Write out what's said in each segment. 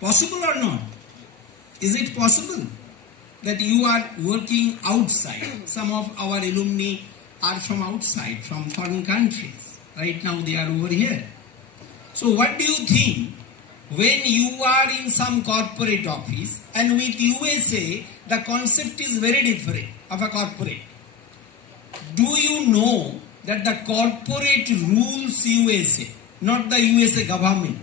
Possible or not? Is it possible that you are working outside? Some of our alumni are from outside, from foreign countries. Right now they are over here. So what do you think when you are in some corporate office, and with USA the concept is very different of a corporate? Do you know that the corporate rules USA, not the USA government?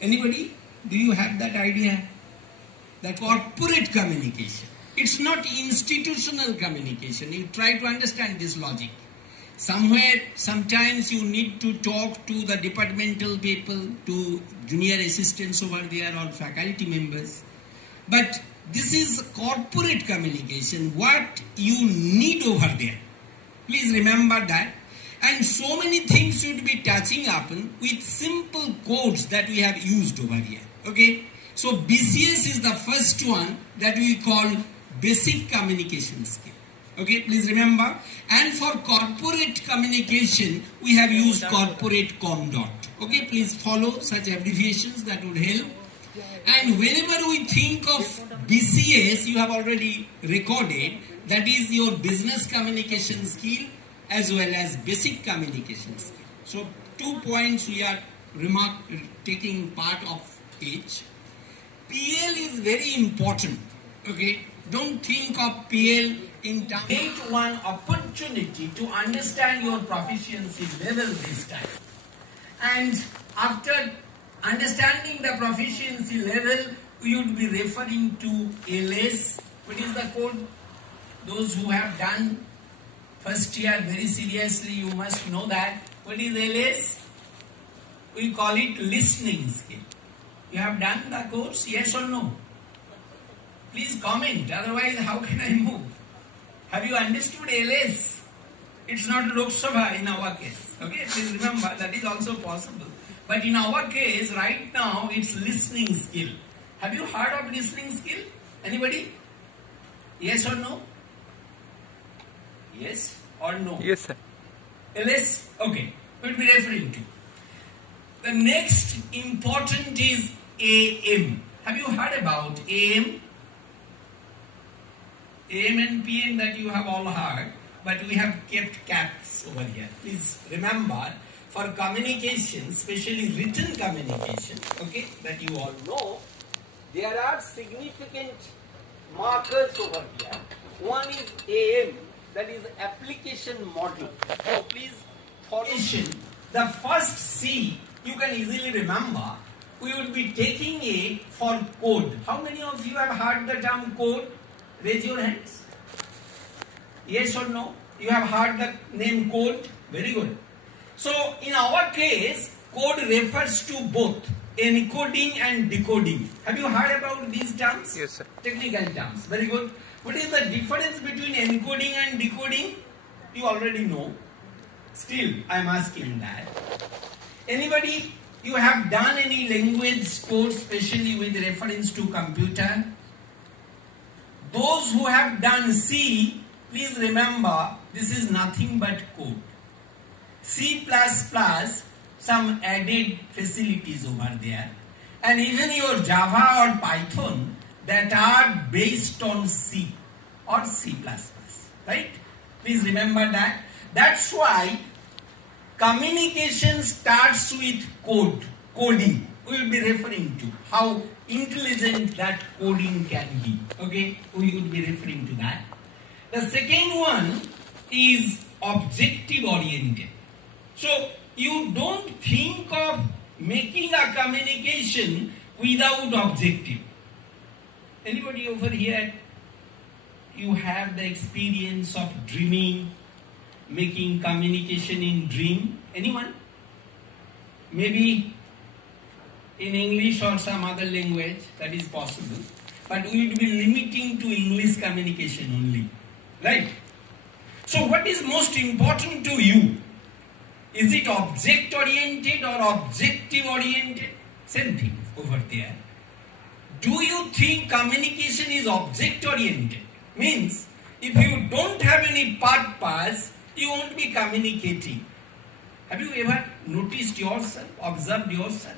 Anybody? Do you have that idea? The corporate communication. It's not institutional communication. You try to understand this logic. Somewhere, sometimes you need to talk to the departmental people, to junior assistants over there or faculty members. But this is corporate communication, what you need over there. Please remember that. And so many things should be touching up with simple codes that we have used over here. Okay? So BCS is the first one that we call basic communication skill. Okay, please remember. And for corporate communication, we have used corporate com.dot. Okay, please follow such abbreviations, that would help. And whenever we think of BCS, you have already recorded, that is your business communication skill as well as basic communication skill. So 2 points we are taking part of each. PL is very important. Okay, don't think of PL in terms. Take one opportunity to understand your proficiency level this time. And after understanding the proficiency level, we would be referring to LS. What is the code? Those who have done first year very seriously, you must know that. What is LS? We call it listening skill. You have done the course, yes or no? Please comment, otherwise how can I move? Have you understood LS? It's not Lok Sabha in our case. Okay, please remember that is also possible. But in our case, right now, it's listening skill. Have you heard of listening skill? Anybody? Yes or no? Yes or no? Yes, sir. LS? Okay, we'll be referring to. The next important is AM. Have you heard about AM? AM and PM that you have all heard, but we have kept caps over here. Please remember, for communication, especially written communication, okay, that you all know, there are significant markers over here. One is AM, that is application model. So please follow. The first C, you can easily remember, we would be taking A for code. How many of you have heard the term code? Raise your hands. Yes or no? You have heard the name code? Very good. So in our case, code refers to both encoding and decoding. Have you heard about these terms? Yes, sir. Technical terms. Very good. What is the difference between encoding and decoding? You already know. Still, I am asking that. Anybody, you have done any language course, especially with reference to computer? Those who have done C, please remember, this is nothing but code. C++, some added facilities over there. And even your Java or Python that are based on C or C++. Right? Please remember that. That's why communication starts with coding. We will be referring to how intelligent that coding can be. Okay, we would be referring to that. The second one is objective oriented. So you don't think of making a communication without objective. Anybody over here, you have the experience of dreaming, making communication in dream? Anyone? Maybe in English or some other language, that is possible. But we would be limiting to English communication only. Right? So what is most important to you? Is it object oriented or objective oriented? Same thing over there. Do you think communication is object oriented? Means, if you don't have any purpose, you won't be communicating. Have you ever noticed yourself, observed yourself?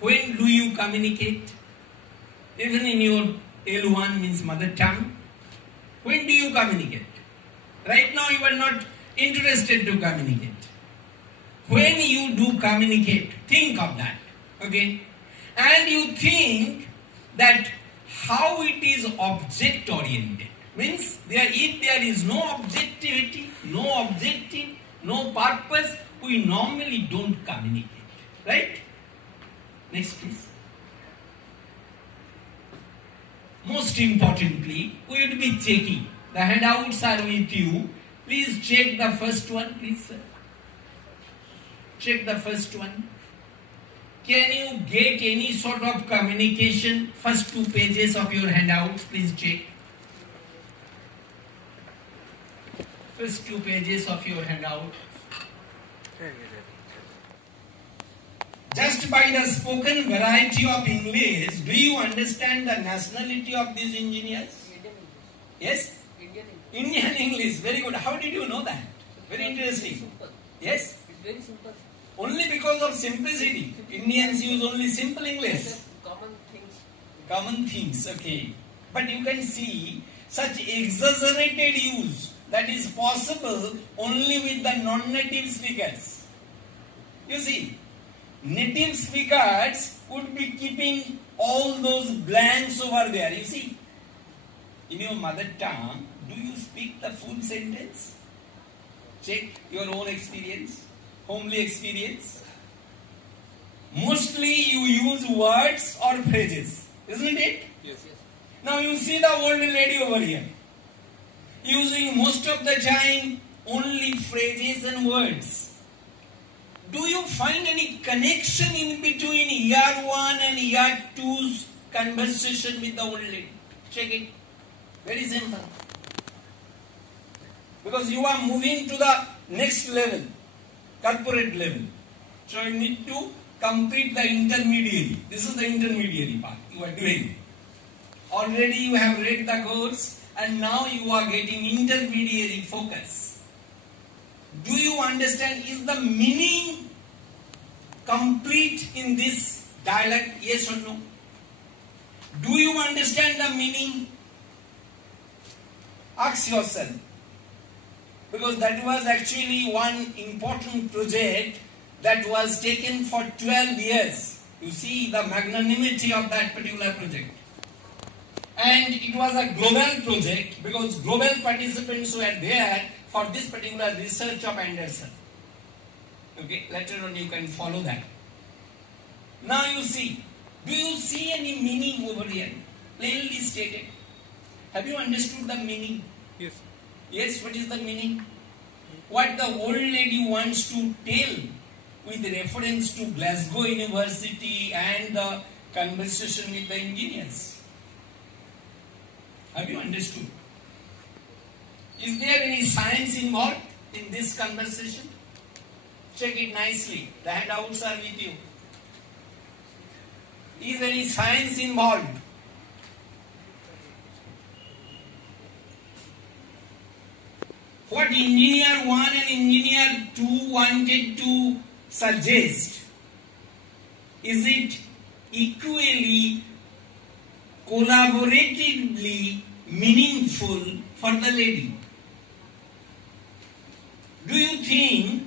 When do you communicate? Even in your L1 means mother tongue. When do you communicate? Right now you are not interested to communicate. When you do communicate, think of that. Okay? And you think that how it is object oriented. Means if there is no objectivity, no objective, no purpose, we normally don't communicate. Right? Next please. Most importantly, we will be checking. The handouts are with you. Please check the first one, please sir. Check the first one. Can you get any sort of communication? First 2 pages of your handouts, please check. First 2 pages of your handout. Just by the spoken variety of English, do you understand the nationality of these engineers? Yes? Indian English. Very good. How did you know that? Very interesting. Yes? It's very simple. Only because of simplicity. Indians use only simple English. Common things. Common things, okay. But you can see such exaggerated use that is possible only with the non-native speakers. You see, native speakers would be keeping all those blanks over there. You see, in your mother tongue, do you speak the full sentence? Check your own experience, homely experience. Mostly you use words or phrases, isn't it? Yes. Now you see the old lady over here, using most of the time only phrases and words. Do you find any connection in between year 1 and year 2's conversation with the old lady? Check it. Very simple. Because you are moving to the next level, corporate level. So you need to complete the intermediary. This is the intermediary part you are doing. Already you have read the course and now you are getting intermediary focus. Do you understand? Is the meaning complete in this dialogue? Yes or no? Do you understand the meaning? Ask yourself. Because that was actually one important project that was taken for 12 years. You see the magnanimity of that particular project. And it was a global project because global participants were there for this particular research of Anderson. Okay, later on you can follow that. Now you see, do you see any meaning over here? Plainly stated. Have you understood the meaning? Yes. Yes, what is the meaning? What the old lady wants to tell with reference to Glasgow University and the conversation with the engineers. Have you understood? Is there any science involved in this conversation? Check it nicely. The handouts are with you. Is any science involved? What engineer 1 and engineer 2 wanted to suggest, is it equally, collaboratively meaningful for the lady? Do you think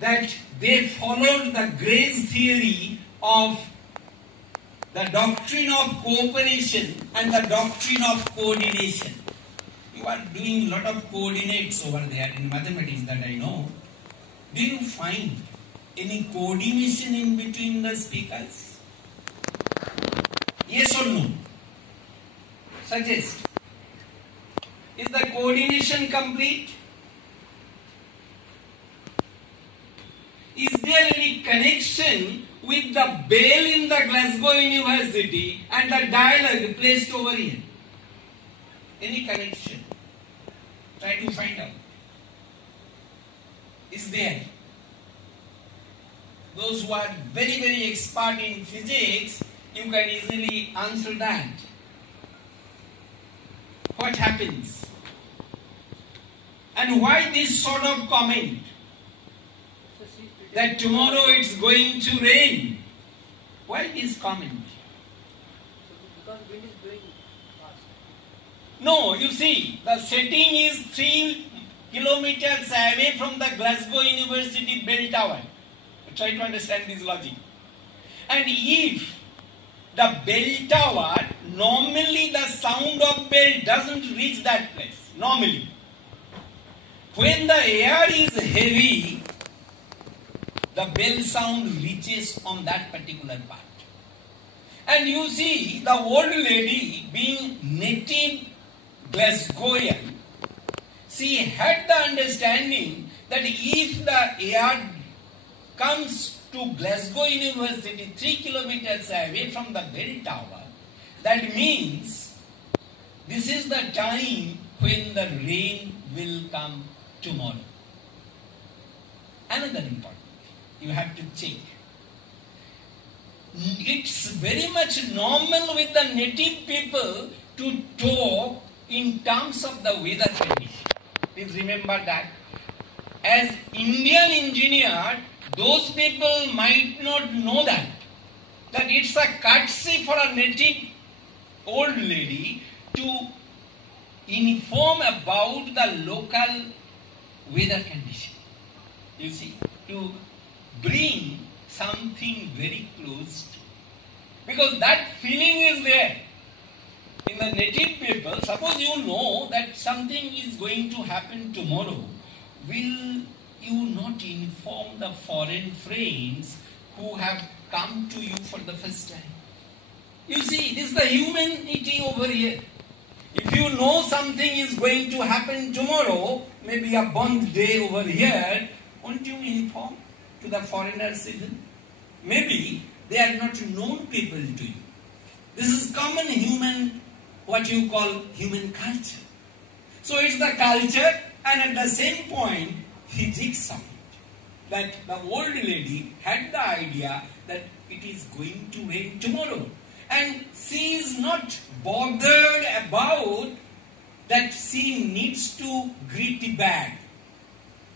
that they followed the Gray's theory of the doctrine of cooperation and the doctrine of coordination? You are doing a lot of coordinates over there in mathematics that I know. Do you find any coordination in between the speakers? Yes or no? Suggest. Is the coordination complete? Is there any connection with the bell in the Glasgow University and the dialogue placed over here? Any connection? Try to find out. Is there? Those who are very, very expert in physics, you can easily answer that. What happens? And why this sort of comment? That tomorrow it's going to rain. Why this comment? Because wind is blowing fast. No, you see, the setting is 3 kilometers away from the Glasgow University bell tower. Try to understand this logic. And if the bell tower, normally the sound of bell doesn't reach that place. Normally. When the air is heavy, the bell sound reaches on that particular part. And you see, the old lady, being native Glasgowian, she had the understanding that if the air comes to Glasgow University 3 kilometers away from the bell tower, that means this is the time when the rain will come tomorrow. Another important, you have to check. It's very much normal with the native people to talk in terms of the weather condition. Please remember that. As Indian engineer, those people might not know that it's a courtesy for a native old lady to inform about the local weather condition. You see, to bring something very close to. Because that feeling is there. In the native people, suppose you know that something is going to happen tomorrow, will you not inform the foreign friends who have come to you for the first time? You see, this is the humanity over here. If you know something is going to happen tomorrow, maybe a birthday over here, won't you inform to the foreigner citizen? Maybe they are not known people to you. This is common human, what you call human culture. So it's the culture, and at the same point, physics of it. That the old lady had the idea that it is going to rain tomorrow. And she is not bothered about that she needs to greet the bag,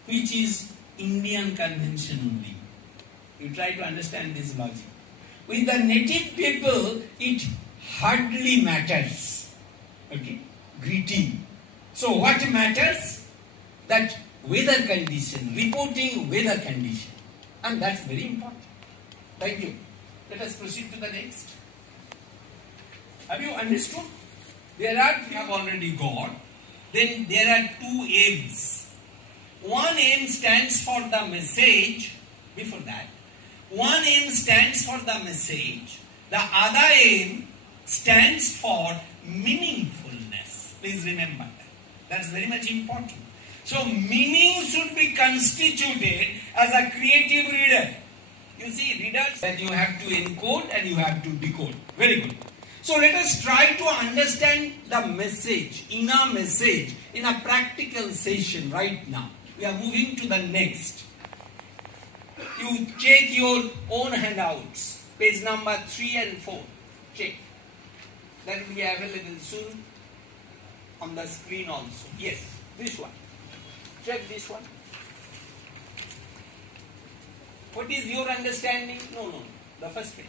which is Indian convention only. You try to understand this logic. With the native people, it hardly matters. Okay? Greeting. So what matters? That weather condition, reporting weather condition. And that's very important. Thank you. Let us proceed to the next. Have you understood? There are, we have already got. Then there are two aims. One aim stands for the message. Before that, one aim stands for the message. The other aim stands for meaningfulness. Please remember that. That's very much important. So meaning should be constituted as a creative reader. You see, readers that you have to encode and you have to decode. Very good. So let us try to understand the message, inner message, in a practical session right now. We are moving to the next. You check your own handouts, page number 3 and 4. Check. That will be available soon on the screen also. Yes, this one. Check this one. What is your understanding? No, the first page.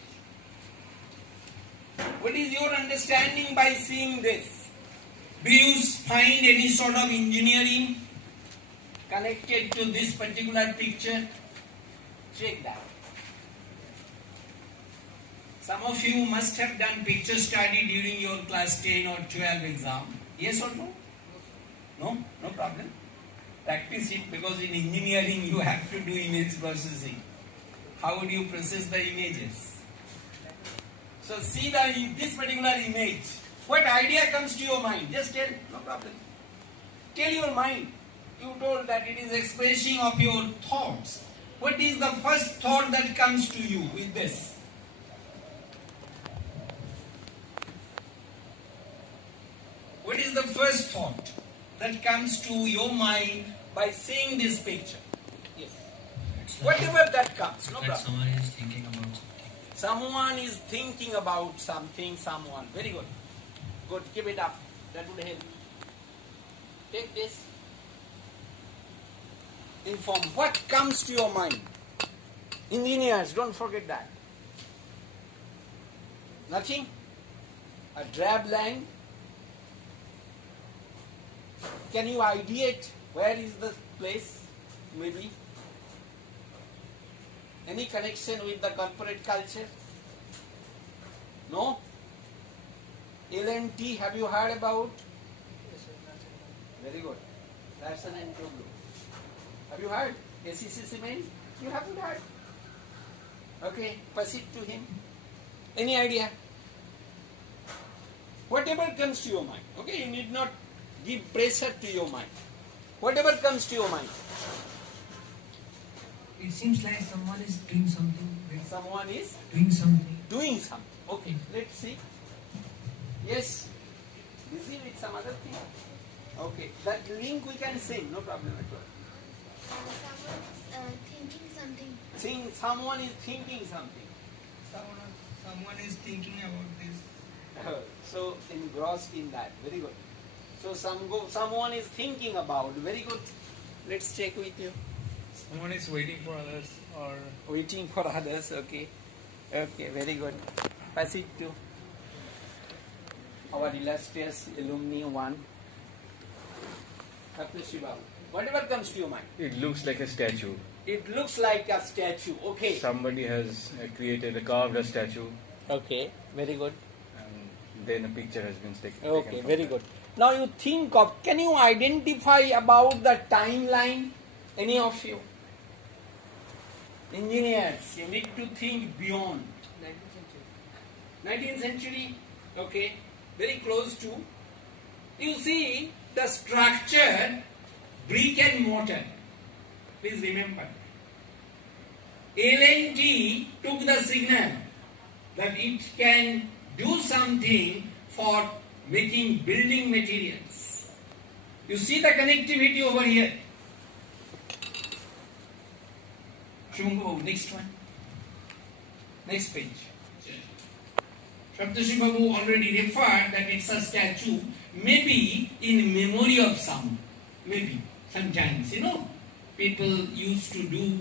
What is your understanding by seeing this? Do you find any sort of engineering connected to this particular picture? Check that. Some of you must have done picture study during your class 10 or 12 exam. Yes or no? No? No problem. Practice it, because in engineering you have to do image processing. How would you process the images? So see this particular image. What idea comes to your mind? Just tell, no problem. Tell your mind. You told that it is expression of your thoughts. What is the first thought that comes to you with this? What is the first thought that comes to your mind by seeing this picture? Yes. Whatever that comes, no problem. Someone is thinking about something. Someone is thinking about something, someone. Very good. Good, keep it up. That would help. Take this. Inform. What comes to your mind? Engineers, don't forget that. Nothing? A drab line. Can you ideate where is the place? Maybe. Any connection with the corporate culture? No? L&T, have you heard about? Yes, sir. That's it. Very good. That's an interview. Have you heard? RCCIIT? You haven't heard? Okay, pass it to him. Any idea? Whatever comes to your mind. Okay, you need not give pressure to your mind. Whatever comes to your mind. It seems like someone is doing something. Someone is Doing something. doing something. Okay, let's see. Yes. Busy with some other thing. Okay, that link we can say, no problem at all. Someone is thinking something. Someone is thinking something. Someone is thinking about this. So engrossed in that. Very good. So someone is thinking about. Very good. Let's check with you. Someone is waiting for others or Waiting for others. Okay. Okay. Very good. Pass it to our illustrious alumni one. Whatever comes to your mind. It looks like a statue. It looks like a statue. Okay. Somebody has carved a statue, Okay. Very good. and then a picture has been taken. Okay. from Very that. good. Now you think of. Can you identify about the timeline? Any of you? Engineers, you need to think beyond. 19th century. 19th century, okay, very close to. You see the structure, brick and mortar. Please remember. L&T took the signal that it can do something for making building materials. You see the connectivity over here. Shumbhu, next one. Next page. Saptashi Babu already referred that it's a statue, maybe in memory of some. Maybe, sometimes, people used to do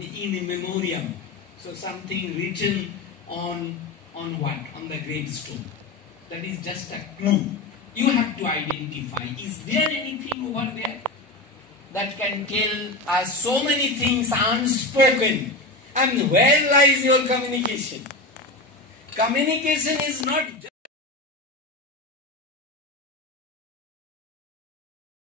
in memoriam. So something written on what? On the gravestone. That is just a clue. You have to identify, is there anything over there that can tell us so many things unspoken? And where lies your communication? Communication is not